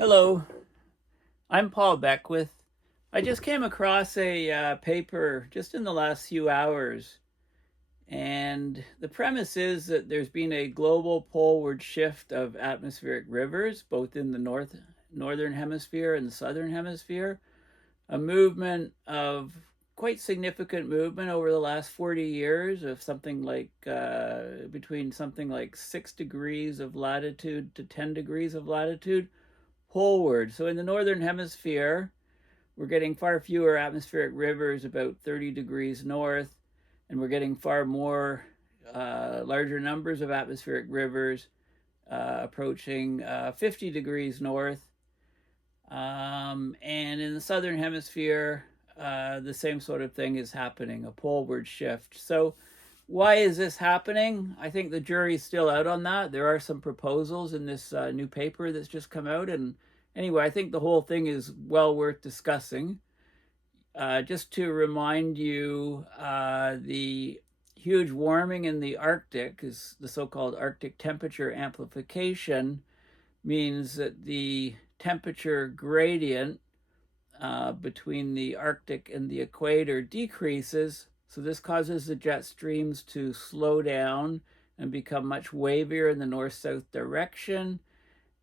Hello, I'm Paul Beckwith. I just came across a paper just in the last few hours, and the premise is that there's been a global poleward shift of atmospheric rivers, both in the northern hemisphere and the southern hemisphere, a movement of quite significant movement over the last 40 years of something like between something like 6 degrees of latitude to 10 degrees of latitude poleward. So in the northern hemisphere, we're getting far fewer atmospheric rivers about 30 degrees north, and we're getting far more larger numbers of atmospheric rivers approaching 50 degrees north. And in the southern hemisphere, the same sort of thing is happening, a poleward shift. So why is this happening? I think the jury's still out on that. There are some proposals in this new paper that's just come out. And anyway, I think the whole thing is well worth discussing. Just to remind you, the huge warming in the Arctic is the so-called Arctic temperature amplification, means that the temperature gradient between the Arctic and the equator decreases. So this causes the jet streams to slow down and become much wavier in the north-south direction.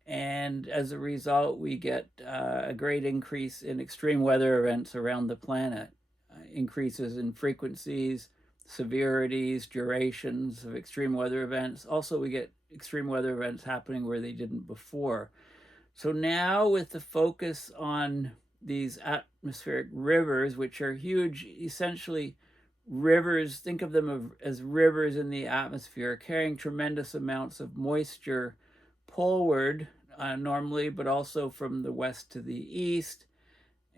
And as a result, we get a great increase in extreme weather events around the planet. Increases in frequencies, severities, durations of extreme weather events. Also, we get extreme weather events happening where they didn't before. So now with the focus on these atmospheric rivers, which are huge, essentially rivers, think of them as rivers in the atmosphere, carrying tremendous amounts of moisture poleward normally, but also from the west to the east.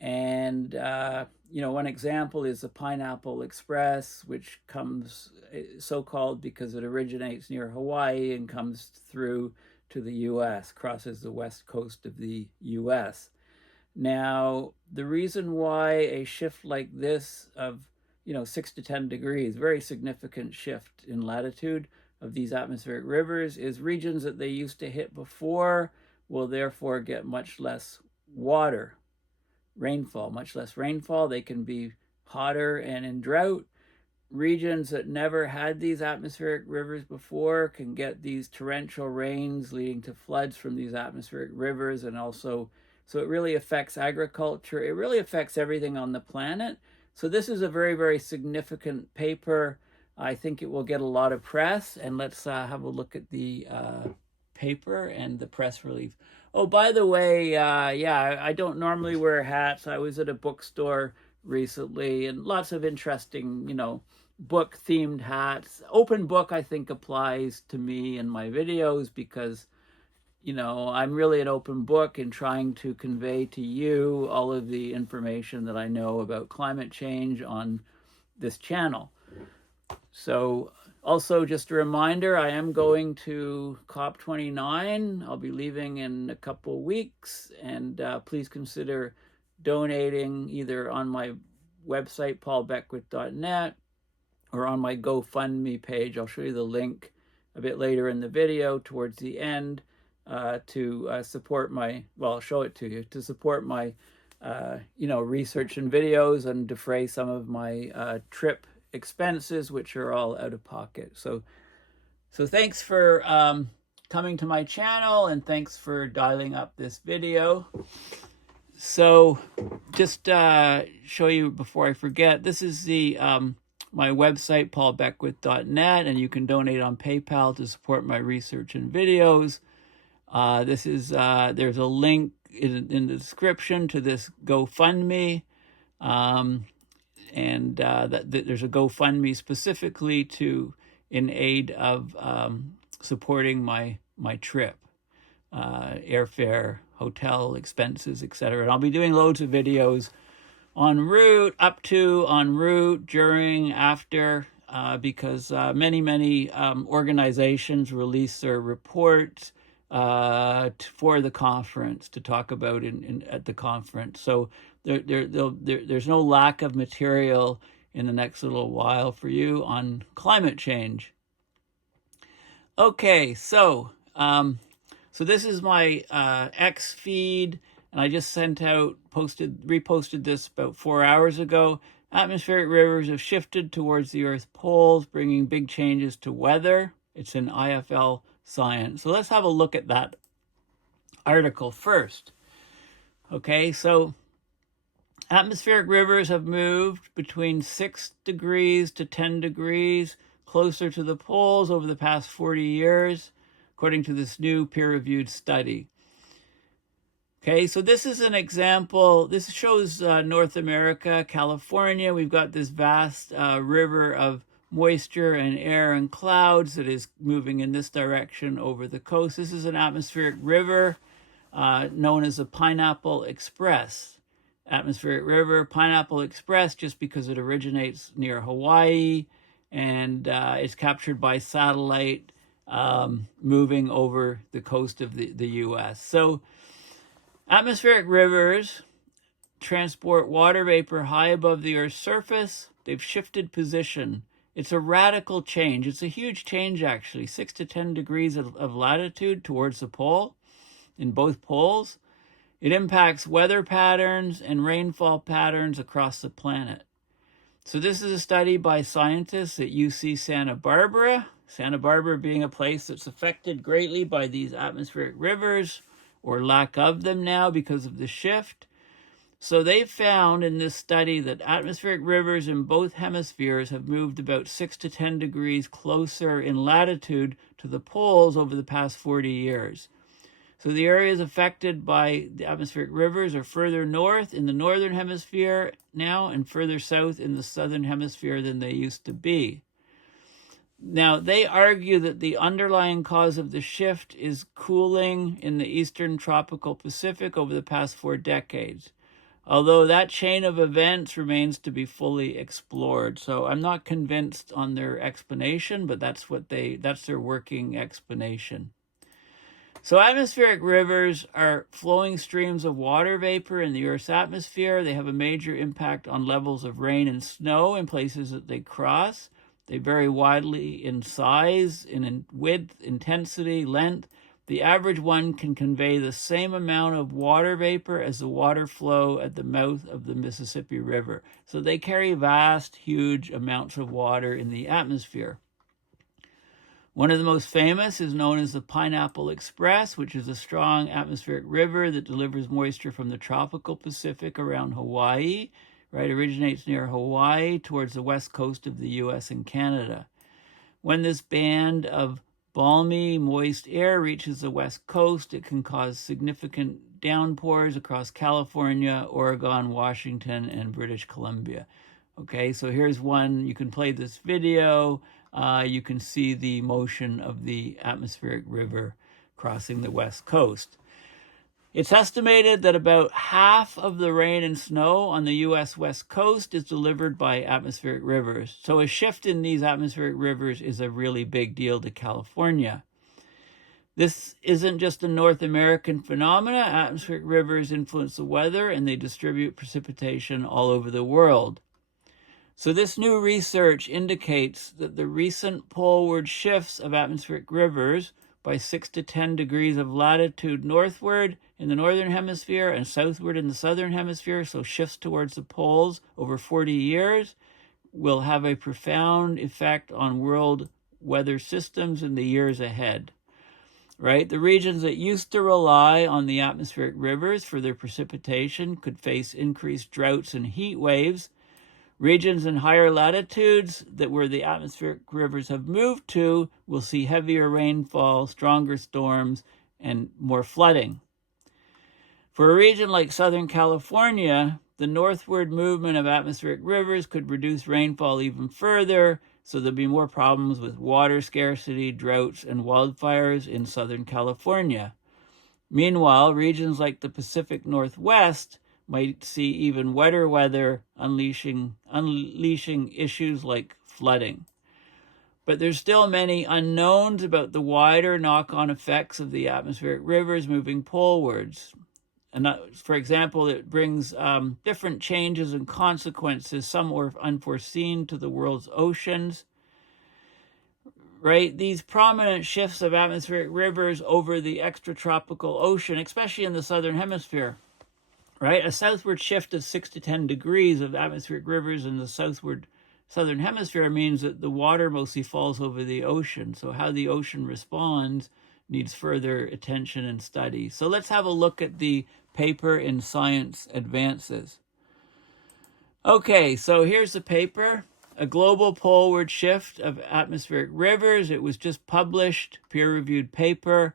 And, one example is the Pineapple Express, which comes so-called because it originates near Hawaii and comes through to the U.S., crosses the west coast of the U.S. Now, the reason why a shift like this of 6 to 10 degrees, very significant shift in latitude of these atmospheric rivers, is regions that they used to hit before will therefore get much less rainfall, much less rainfall. They can be hotter and in drought. Regions that never had these atmospheric rivers before can get these torrential rains leading to floods from these atmospheric rivers, and also, so it really affects agriculture. It really affects everything on the planet. So this is a very, very significant paper. I think it will get a lot of press, and let's have a look at the paper and the press release. Oh, by the way, I don't normally wear hats. I was at a bookstore recently, and lots of interesting, book-themed hats. Open book, I think, applies to me and my videos because, I'm really an open book in trying to convey to you all of the information that I know about climate change on this channel. So also just a reminder, I am going to COP29. I'll be leaving in a couple weeks, and please consider donating either on my website, paulbeckwith.net, or on my GoFundMe page. I'll show you the link a bit later in the video towards the end to support my, well, I'll show it to you, to support my, research and videos and defray some of my trip expenses, which are all out of pocket. So thanks for coming to my channel, and thanks for dialing up this video. So just show you before I forget, this is the my website, paulbeckwith.net, and you can donate on PayPal to support my research and videos. This is there's a link in the description to this GoFundMe, and there's a GoFundMe specifically in aid of supporting my trip, airfare, hotel expenses, etc. And I'll be doing loads of videos en route, up to, en route, during, after, because many organizations release their reports for the conference to talk about at the conference. So there's no lack of material in the next little while for you on climate change. Okay, so So this is my X feed, and I just reposted this about 4 hours ago. Atmospheric rivers have shifted towards the Earth poles, bringing big changes to weather. It's in IFLScience. So let's have a look at that article first. Okay, so atmospheric rivers have moved between 6 degrees to 10 degrees closer to the poles over the past 40 years, according to this new peer-reviewed study. Okay, so this is an example. This shows North America, California. We've got this vast river of moisture and air and clouds that is moving in this direction over the coast. This is an atmospheric river known as the Pineapple Express. Atmospheric river, Pineapple Express, just because it originates near Hawaii and it's captured by satellite moving over the coast of the U.S. So atmospheric rivers transport water vapor high above the Earth's surface. They've shifted position. It's a radical change. It's a huge change, actually, 6 to 10 degrees of latitude towards the pole, in both poles. It impacts weather patterns and rainfall patterns across the planet. So this is a study by scientists at UC Santa Barbara being a place that's affected greatly by these atmospheric rivers, or lack of them now because of the shift. So they found in this study that atmospheric rivers in both hemispheres have moved about 6 to 10 degrees closer in latitude to the poles over the past 40 years. So the areas affected by the atmospheric rivers are further north in the northern hemisphere now and further south in the southern hemisphere than they used to be. Now, they argue that the underlying cause of the shift is cooling in the eastern tropical Pacific over the past 4 decades, although that chain of events remains to be fully explored. So I'm not convinced on their explanation, but that's their working explanation. So atmospheric rivers are flowing streams of water vapor in the Earth's atmosphere. They have a major impact on levels of rain and snow in places that they cross. They vary widely in size, in width, intensity, length. The average one can convey the same amount of water vapor as the water flow at the mouth of the Mississippi River. So they carry vast, huge amounts of water in the atmosphere. One of the most famous is known as the Pineapple Express, which is a strong atmospheric river that delivers moisture from the tropical Pacific around Hawaii, right? Originates near Hawaii towards the west coast of the U.S. and Canada. When this band of balmy, moist air reaches the west coast, it can cause significant downpours across California, Oregon, Washington, and British Columbia. Okay, so here's one. You can play this video. You can see the motion of the atmospheric river crossing the west coast. It's estimated that about half of the rain and snow on the U.S. west coast is delivered by atmospheric rivers. So a shift in these atmospheric rivers is a really big deal to California. This isn't just a North American phenomena. Atmospheric rivers influence the weather and they distribute precipitation all over the world. So this new research indicates that the recent poleward shifts of atmospheric rivers by 6 to 10 degrees of latitude northward in the northern hemisphere and southward in the southern hemisphere, so shifts towards the poles over 40 years, will have a profound effect on world weather systems in the years ahead. Right? The regions that used to rely on the atmospheric rivers for their precipitation could face increased droughts and heat waves. Regions in higher latitudes where the atmospheric rivers have moved to will see heavier rainfall, stronger storms, and more flooding. For a region like Southern California, the northward movement of atmospheric rivers could reduce rainfall even further, so there'll be more problems with water scarcity, droughts, and wildfires in Southern California. Meanwhile, regions like the Pacific Northwest might see even wetter weather, unleashing issues like flooding. But there's still many unknowns about the wider knock-on effects of the atmospheric rivers moving polewards. And for example, it brings different changes and consequences. Some were unforeseen to the world's oceans. right, these prominent shifts of atmospheric rivers over the extratropical ocean, especially in the southern hemisphere, right? A southward shift of 6 to 10 degrees of atmospheric rivers in the southern hemisphere means that the water mostly falls over the ocean. So how the ocean responds needs further attention and study. So let's have a look at the paper in Science Advances. Okay, so here's the paper, A Global Poleward Shift of Atmospheric Rivers. It was just published, peer-reviewed paper.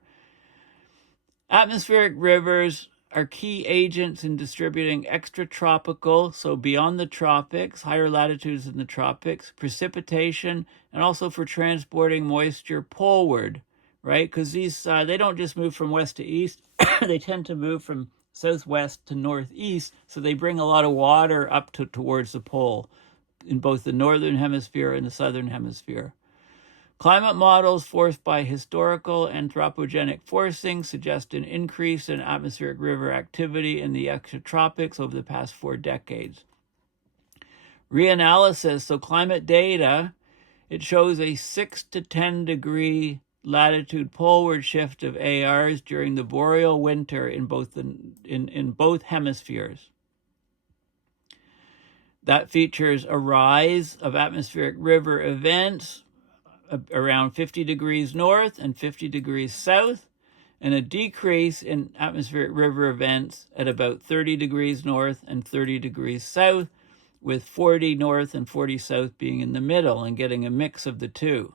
Atmospheric rivers are key agents in distributing extratropical, so beyond the tropics, higher latitudes than the tropics, precipitation, and also for transporting moisture poleward, right? Because these, they don't just move from west to east, they tend to move from southwest to northeast, so they bring a lot of water up towards the pole in both the northern hemisphere and the southern hemisphere. Climate models forced by historical anthropogenic forcing suggest an increase in atmospheric river activity in the extratropics over the past 4 decades. Reanalysis, so climate data, it shows a 6 to 10 degree latitude poleward shift of ARs during the boreal winter in both hemispheres. That features a rise of atmospheric river events around 50 degrees north and 50 degrees south, and a decrease in atmospheric river events at about 30 degrees north and 30 degrees south, with 40 north and 40 south being in the middle and getting a mix of the two.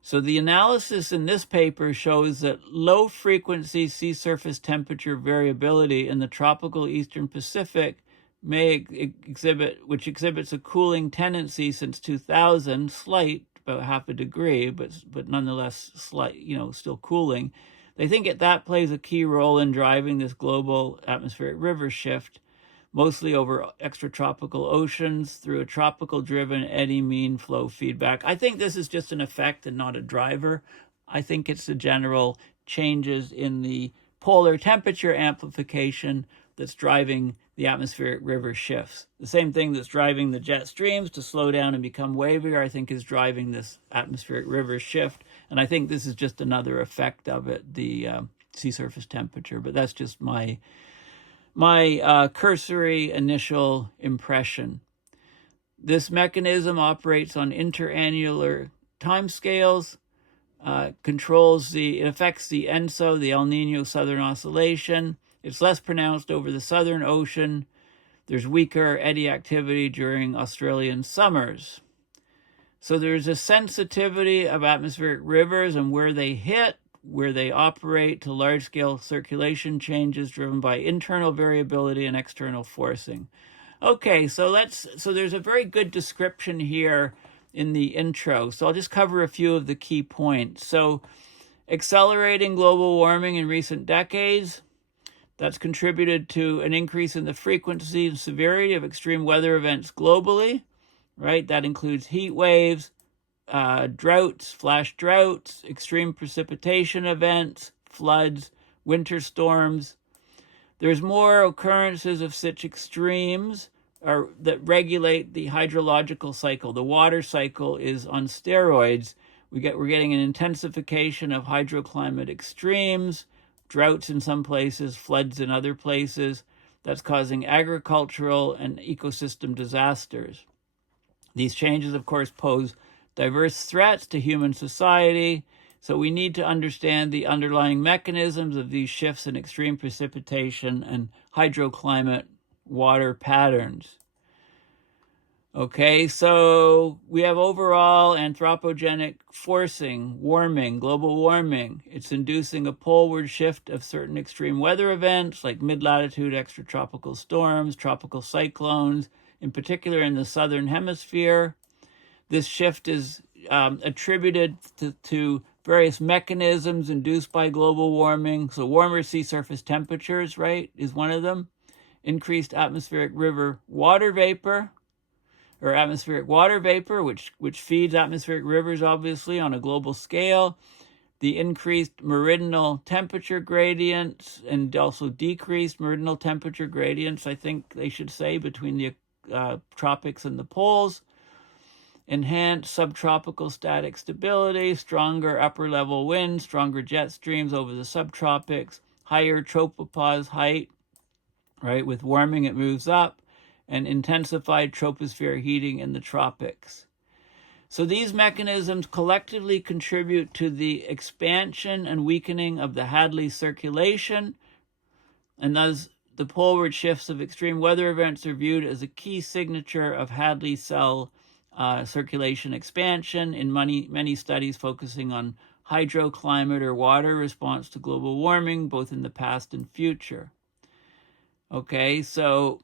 So the analysis in this paper shows that low-frequency sea surface temperature variability in the tropical eastern Pacific which exhibits a cooling tendency since 2000, slight, about half a degree, but nonetheless slight, still cooling. They think that plays a key role in driving this global atmospheric river shift, mostly over extratropical oceans through a tropical-driven eddy-mean flow feedback. I think this is just an effect and not a driver. I think it's the general changes in the polar temperature amplification that's driving the atmospheric river shifts. The same thing that's driving the jet streams to slow down and become wavier, I think, is driving this atmospheric river shift. And I think this is just another effect of it, the sea surface temperature. But that's just my cursory initial impression. This mechanism operates on interannular timescales, it affects the ENSO, the El Nino Southern Oscillation. It's less pronounced over the Southern Ocean. There's weaker eddy activity during Australian summers. So there's a sensitivity of atmospheric rivers and where they hit, where they operate, to large-scale circulation changes driven by internal variability and external forcing. Okay, so there's a very good description here in the intro. So I'll just cover a few of the key points. So accelerating global warming in recent decades, that's contributed to an increase in the frequency and severity of extreme weather events globally, right? That includes heat waves, droughts, flash droughts, extreme precipitation events, floods, winter storms. There's more occurrences of such extremes that regulate the hydrological cycle. The water cycle is on steroids. We're getting an intensification of hydroclimate extremes, droughts in some places, floods in other places. That's causing agricultural and ecosystem disasters. These changes, of course, pose diverse threats to human society, so we need to understand the underlying mechanisms of these shifts in extreme precipitation and hydroclimate water patterns. Okay, so we have overall anthropogenic forcing, warming, global warming. It's inducing a poleward shift of certain extreme weather events like mid-latitude extratropical storms, tropical cyclones, in particular in the southern hemisphere. This shift is attributed to various mechanisms induced by global warming. So warmer sea surface temperatures, right, is one of them. Increased atmospheric river water vapor, or atmospheric water vapor, which feeds atmospheric rivers, obviously, on a global scale. The increased meridional temperature gradients and also decreased meridional temperature gradients, I think they should say, between the tropics and the poles. enhanced subtropical static stability, stronger upper level winds, stronger jet streams over the subtropics, higher tropopause height, right? With warming, it moves up, and intensified troposphere heating in the tropics. So these mechanisms collectively contribute to the expansion and weakening of the Hadley circulation, and thus the poleward shifts of extreme weather events are viewed as a key signature of Hadley cell circulation expansion in many studies focusing on hydroclimate or water response to global warming, both in the past and future. Okay, so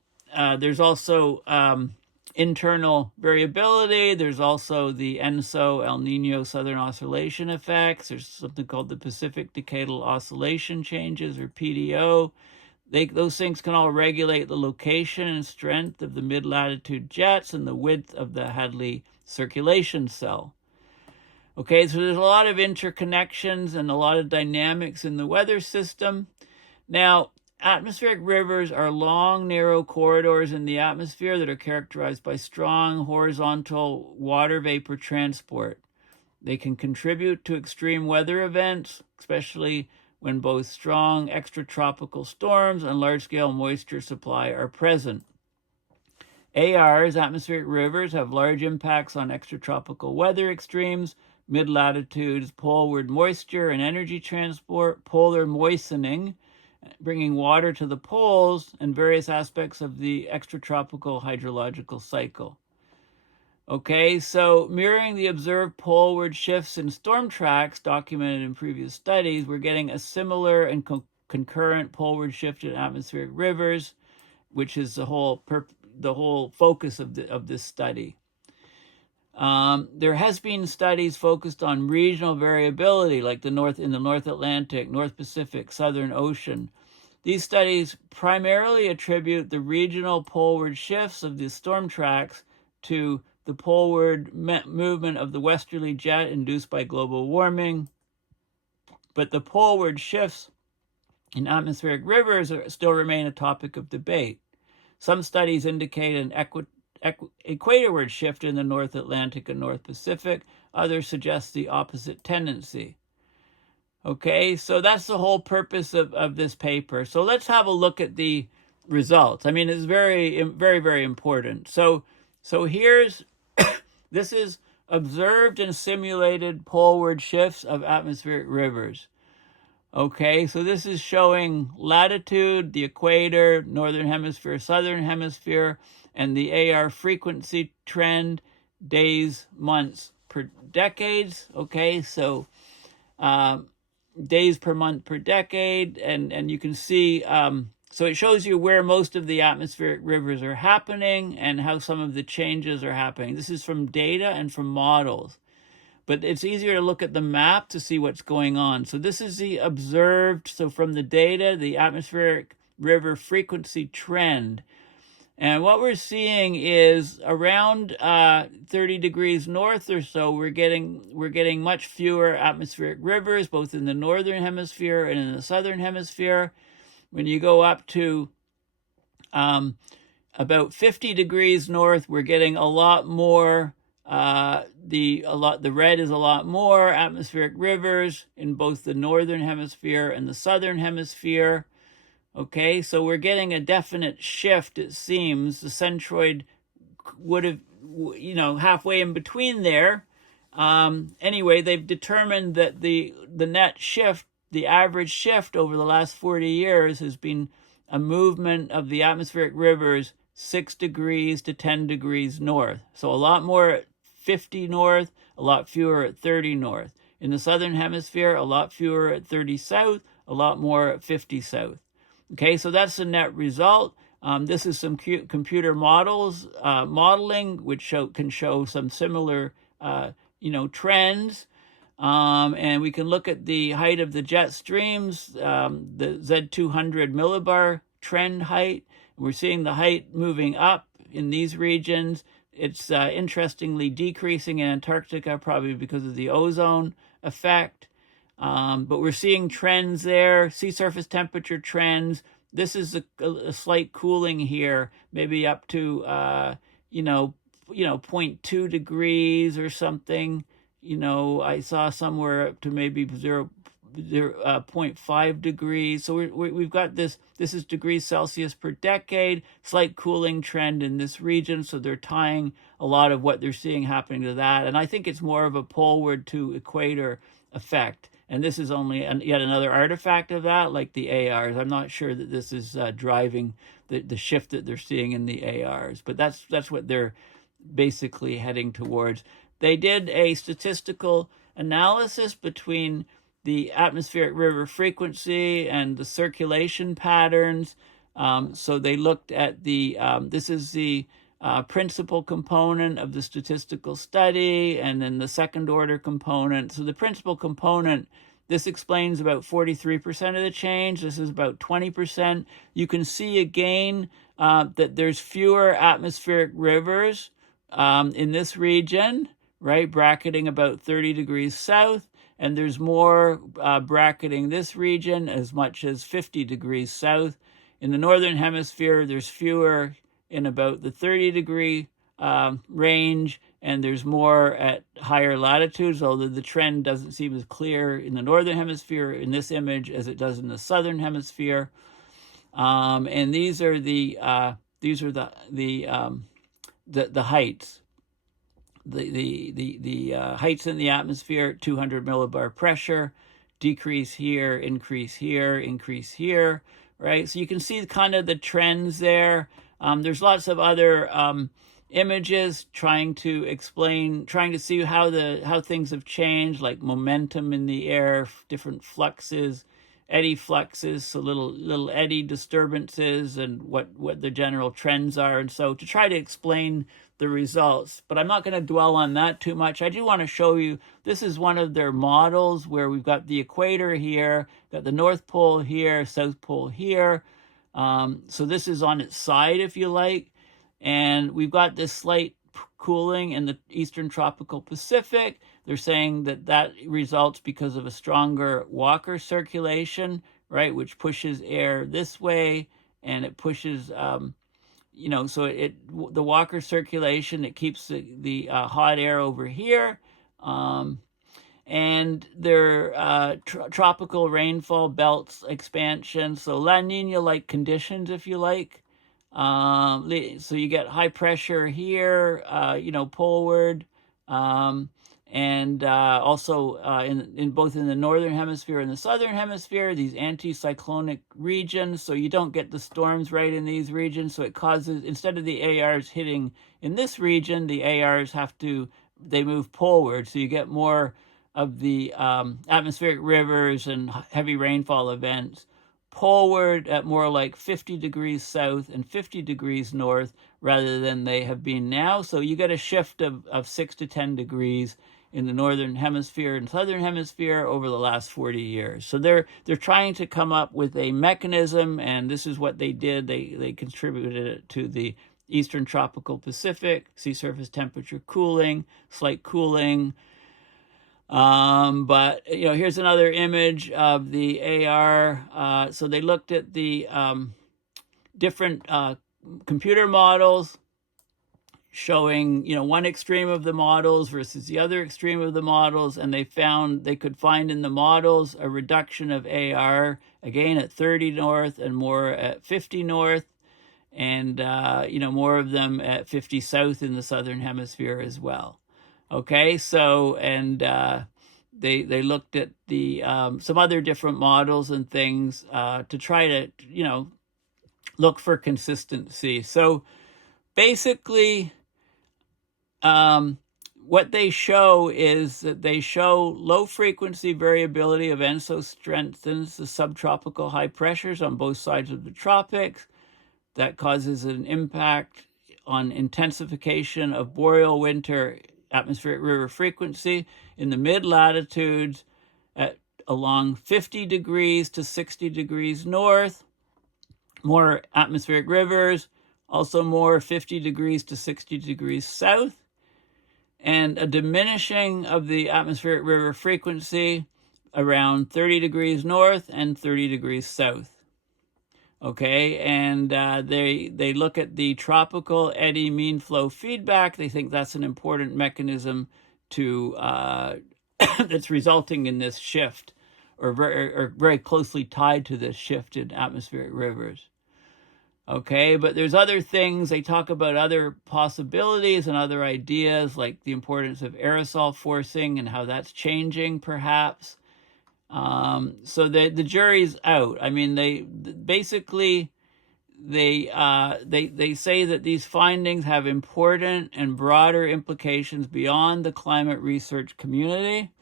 there's also internal variability. There's also the ENSO El Nino Southern Oscillation effects. There's something called the Pacific Decadal Oscillation Changes, or PDO. Those things can all regulate the location and strength of the mid-latitude jets and the width of the Hadley circulation cell. Okay, so there's a lot of interconnections and a lot of dynamics in the weather system. Now, atmospheric rivers are long, narrow corridors in the atmosphere that are characterized by strong horizontal water vapor transport. They can contribute to extreme weather events, especially when both strong extratropical storms and large-scale moisture supply are present. ARs, atmospheric rivers, have large impacts on extratropical weather extremes, mid-latitudes, poleward moisture and energy transport, polar moistening, bringing water to the poles, and various aspects of the extratropical hydrological cycle. Okay, so mirroring the observed poleward shifts in storm tracks documented in previous studies, we're getting a similar and concurrent poleward shift in atmospheric rivers, which is the whole focus of this study. There has been studies focused on regional variability, like in the North Atlantic, North Pacific, Southern Ocean. These studies primarily attribute the regional poleward shifts of the storm tracks to the poleward movement of the westerly jet induced by global warming. But the poleward shifts in atmospheric rivers still remain a topic of debate. Some studies indicate an equatorward shift in the North Atlantic and North Pacific. Others suggest the opposite tendency. Okay, so that's the whole purpose of this paper. So let's have a look at the results. I mean, it's very, very, very important. So here's, this is observed and simulated poleward shifts of atmospheric rivers. Okay, so this is showing latitude, the equator, northern hemisphere, southern hemisphere, and the AR frequency trend, days, months per decades. Okay, so days per month per decade, and you can see, so it shows you where most of the atmospheric rivers are happening and how some of the changes are happening. This is from data and from models. But it's easier to look at the map to see what's going on. So this is the observed, so from the data, the atmospheric river frequency trend. And what we're seeing is around 30 degrees north or so, we're getting much fewer atmospheric rivers, both in the northern hemisphere and in the southern hemisphere. When you go up to about 50 degrees north, we're getting a lot more. The red is a lot more atmospheric rivers in both the northern hemisphere and the southern hemisphere. Okay, so we're getting a definite shift, it seems. The centroid would have, halfway in between there. Anyway, they've determined that the net shift, the average shift over the last 40 years has been a movement of the atmospheric rivers 6 degrees to 10 degrees north. So a lot more at 50 north, a lot fewer at 30 north. In the southern hemisphere, a lot fewer at 30 south, a lot more at 50 south. Okay, so that's the net result. This is some computer modeling, which can show some similar, trends. And we can look at the height of the jet streams, the Z200 millibar trend height. We're seeing the height moving up in these regions. It's interestingly decreasing in Antarctica, probably because of the ozone effect. But we're seeing trends there, sea surface temperature trends. This is a slight cooling here, maybe up to, 0.2 degrees or something. I saw somewhere up to maybe 0.5 degrees. So we've got this is degrees Celsius per decade, slight cooling trend in this region. So they're tying a lot of what they're seeing happening to that. And I think it's more of a poleward to equator effect. And this is only yet another artifact of that, like the ARs. I'm not sure that this is driving the shift that they're seeing in the ARs, but that's what they're basically heading towards. They did a statistical analysis between the atmospheric river frequency and the circulation patterns. So they looked at this is the principal component of the statistical study, and then the second order component. So the principal component, this explains about 43% of the change. This is about 20%. You can see again that there's fewer atmospheric rivers in this region, right? Bracketing about 30 degrees south. And there's more bracketing this region as much as 50 degrees south. In the northern hemisphere, there's fewer in about the 30-degree range, and there's more at higher latitudes, although the trend doesn't seem as clear in the northern hemisphere in this image as it does in the southern hemisphere. And these are the heights. The heights in the atmosphere, 200 millibar pressure, decrease here, increase here, increase here, right? So you can see kind of the trends there. There's lots of other images trying to see how things have changed, like momentum in the air, different fluxes, eddy fluxes, so little eddy disturbances, and what the general trends are, and so to try to explain the results. But I'm not going to dwell on that too much. I do want to show you, this is one of their models where we've got the equator here, got the North Pole here, South Pole here. So this is on its side, if you like. And we've got this slight cooling in the eastern tropical Pacific. They're saying that results because of a stronger Walker circulation, right, which pushes air this way, and it pushes so the Walker circulation, it keeps the hot air over here, and their tropical rainfall belts expansion, so La Nina-like conditions, if you like. So you get high pressure here, poleward, and also in both in the northern hemisphere and the southern hemisphere, these anticyclonic regions. So you don't get the storms right in these regions. So it causes, instead of the ARs hitting in this region, the ARs they move poleward. So you get more of the atmospheric rivers and heavy rainfall events poleward at more like 50 degrees south and 50 degrees north rather than they have been now. So you get a shift of 6 to 10 degrees in the northern hemisphere and southern hemisphere over the last 40 years. So they're trying to come up with a mechanism, and this is what they did. They contributed it to the eastern tropical Pacific, sea surface temperature cooling, slight cooling. But here's another image of the AR. So they looked at the different computer models showing one extreme of the models versus the other extreme of the models, and they could find in the models a reduction of AR again at 30 north and more at 50 north, and more of them at 50 south in the southern hemisphere as well. Okay, so and they looked at the some other different models and things to try to look for consistency. So basically, what they show is that they show low frequency variability of ENSO strengthens the subtropical high pressures on both sides of the tropics. That causes an impact on intensification of boreal winter atmospheric river frequency in the mid-latitudes at along 50 degrees to 60 degrees north. More atmospheric rivers, also more 50 degrees to 60 degrees south, and a diminishing of the atmospheric river frequency around 30 degrees north and 30 degrees south. Okay, and they look at the tropical eddy mean flow feedback. They think that's an important mechanism to that's resulting in this shift, or very closely tied to this shift in atmospheric rivers. Okay, but there's other things. They talk about other possibilities and other ideas, like the importance of aerosol forcing and how that's changing, perhaps. So the jury's out. I mean, they basically they say that these findings have important and broader implications beyond the climate research community.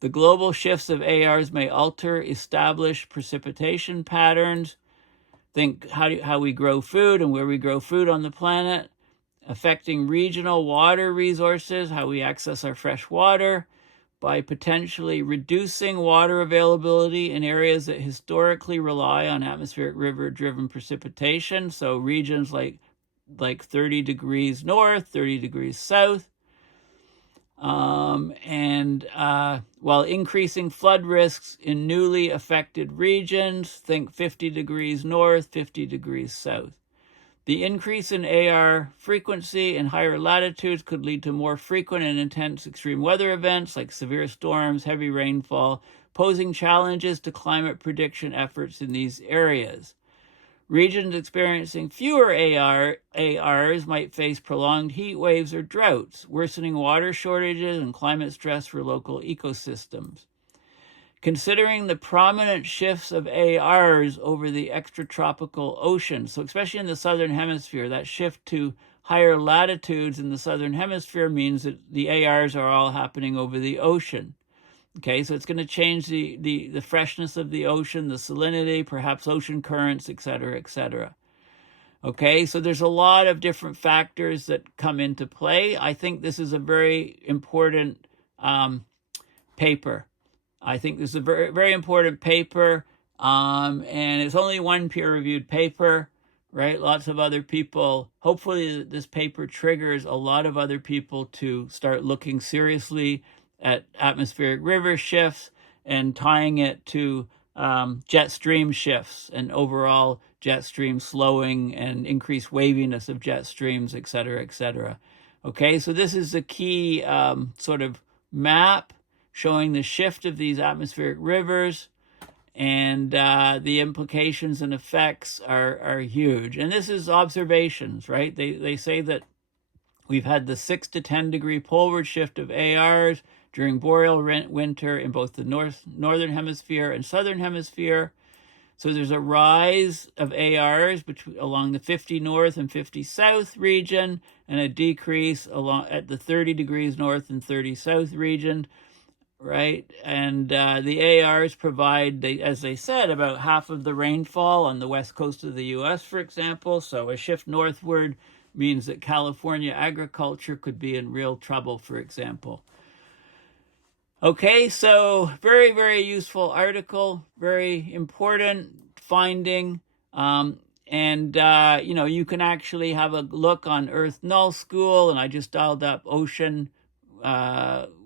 The global shifts of ARs may alter established precipitation patterns. Think how we grow food and where we grow food on the planet, affecting regional water resources, how we access our fresh water, by potentially reducing water availability in areas that historically rely on atmospheric river-driven precipitation. So regions like 30 degrees north, 30 degrees south. While increasing flood risks in newly affected regions, think 50 degrees north, 50 degrees south. The increase in AR frequency in higher latitudes could lead to more frequent and intense extreme weather events like severe storms, heavy rainfall, posing challenges to climate prediction efforts in these areas. Regions experiencing fewer ARs might face prolonged heat waves or droughts, worsening water shortages and climate stress for local ecosystems. Considering the prominent shifts of ARs over the extratropical ocean, so especially in the southern hemisphere, that shift to higher latitudes in the southern hemisphere means that the ARs are all happening over the ocean. Okay, so it's going to change the freshness of the ocean, the salinity, perhaps ocean currents, et cetera, et cetera. Okay, so there's a lot of different factors that come into play. I think this is a very important paper. I think this is a very, very important paper, and it's only one peer-reviewed paper, right? Lots of other people. Hopefully this paper triggers a lot of other people to start looking seriously at atmospheric river shifts and tying it to jet stream shifts and overall jet stream slowing and increased waviness of jet streams, et cetera, et cetera. Okay, so this is the key sort of map showing the shift of these atmospheric rivers, and the implications and effects are huge. And this is observations, right? They say that we've had the 6 to 10 degree poleward shift of ARs during boreal winter in both the northern hemisphere and southern hemisphere. So there's a rise of ARs along the 50 north and 50 south region, and a decrease at the 30 degrees north and 30 south region. Right, and the ARs provide, as they said, about half of the rainfall on the west coast of the U.S., for example. So a shift northward means that California agriculture could be in real trouble, for example. Okay, so very, very useful article, very important finding. You can actually have a look on Earth Nullschool, and I just dialed up ocean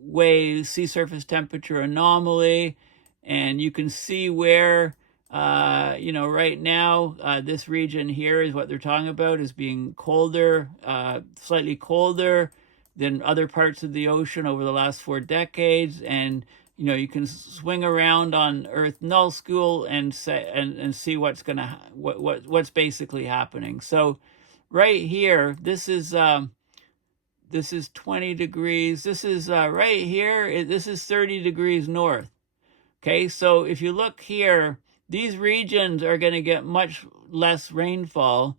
wave, sea surface temperature anomaly, and you can see where, right now, this region here is what they're talking about as being colder, slightly colder than other parts of the ocean over the last 4 decades. And, you can swing around on Earth Nullschool and see what's what's basically happening. So right here, this is 20 degrees. This is right here. This is 30 degrees north. Okay, so if you look here, these regions are going to get much less rainfall,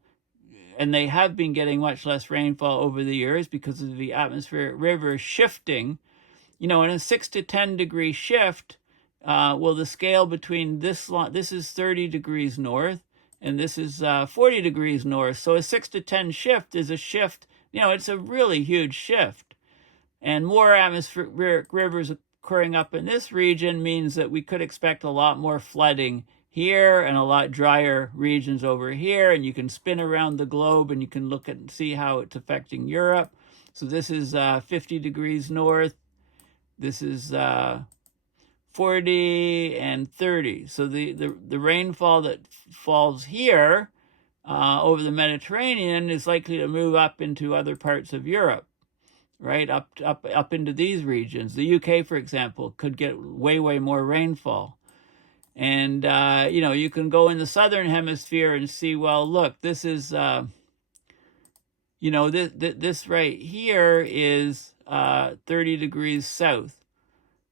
and they have been getting much less rainfall over the years because of the atmospheric river shifting. In a 6 to 10 degree shift, the scale between this is 30 degrees north, and this is 40 degrees north. So a 6 to 10 shift is a shift. It's a really huge shift. And more atmospheric rivers occurring up in this region means that we could expect a lot more flooding here and a lot drier regions over here. And you can spin around the globe and you can look at and see how it's affecting Europe. So this is 50 degrees north. This is 40, and 30. So the rainfall that falls here over the Mediterranean is likely to move up into other parts of Europe, right? Up into these regions. The UK, for example, could get way more rainfall. And, you can go in the southern hemisphere and see, well, look, this is, this right here is 30 degrees south.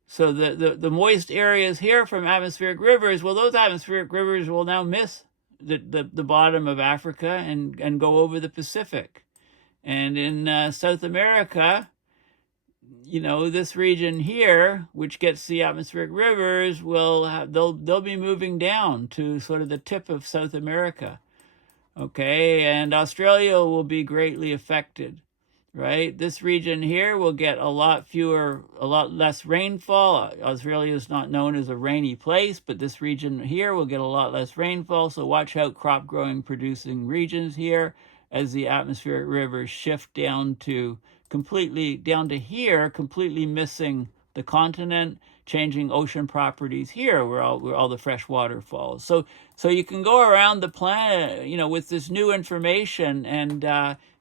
So the moist areas here from atmospheric rivers, well, those atmospheric rivers will now miss the bottom of Africa and go over the Pacific. And in South America, this region here, which gets the atmospheric rivers, they'll be moving down to sort of the tip of South America. Okay, and Australia will be greatly affected, right? This region here will get a lot less rainfall. Australia is not known as a rainy place, but this region here will get a lot less rainfall. So watch out, crop growing producing regions here as the atmospheric rivers shift down to here, completely missing the continent, changing ocean properties here where all the fresh water falls. So you can go around the planet, with this new information and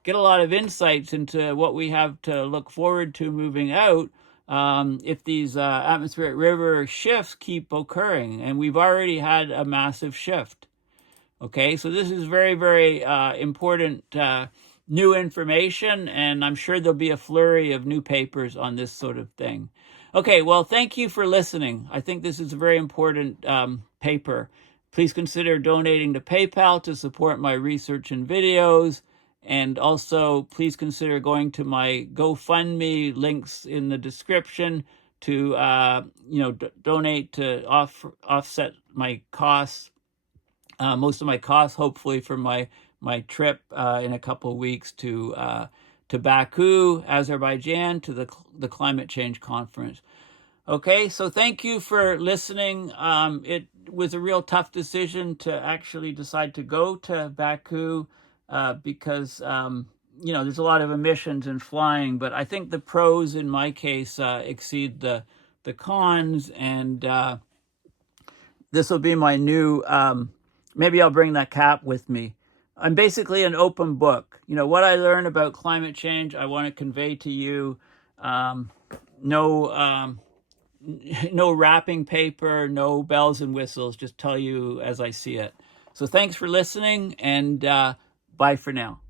get a lot of insights into what we have to look forward to moving out if these atmospheric river shifts keep occurring. And we've already had a massive shift. Okay, so this is very, very important new information, and I'm sure there'll be a flurry of new papers on this sort of thing. Okay, well, thank you for listening. I think this is a very important paper. Please consider donating to PayPal to support my research and videos, and also please consider going to my GoFundMe, links in the description, to donate to offset my costs, most of my costs, hopefully, for my trip in a couple of weeks to Baku, Azerbaijan, to the climate change conference. Okay, so thank you for listening. It was a real tough decision to actually decide to go to Baku because there's a lot of emissions in flying, but I think the pros in my case exceed the cons, and this will be my new. Maybe I'll bring that cap with me. I'm basically an open book. What I learn about climate change, I want to convey to you. No wrapping paper, no bells and whistles, just tell you as I see it. So thanks for listening, and bye for now.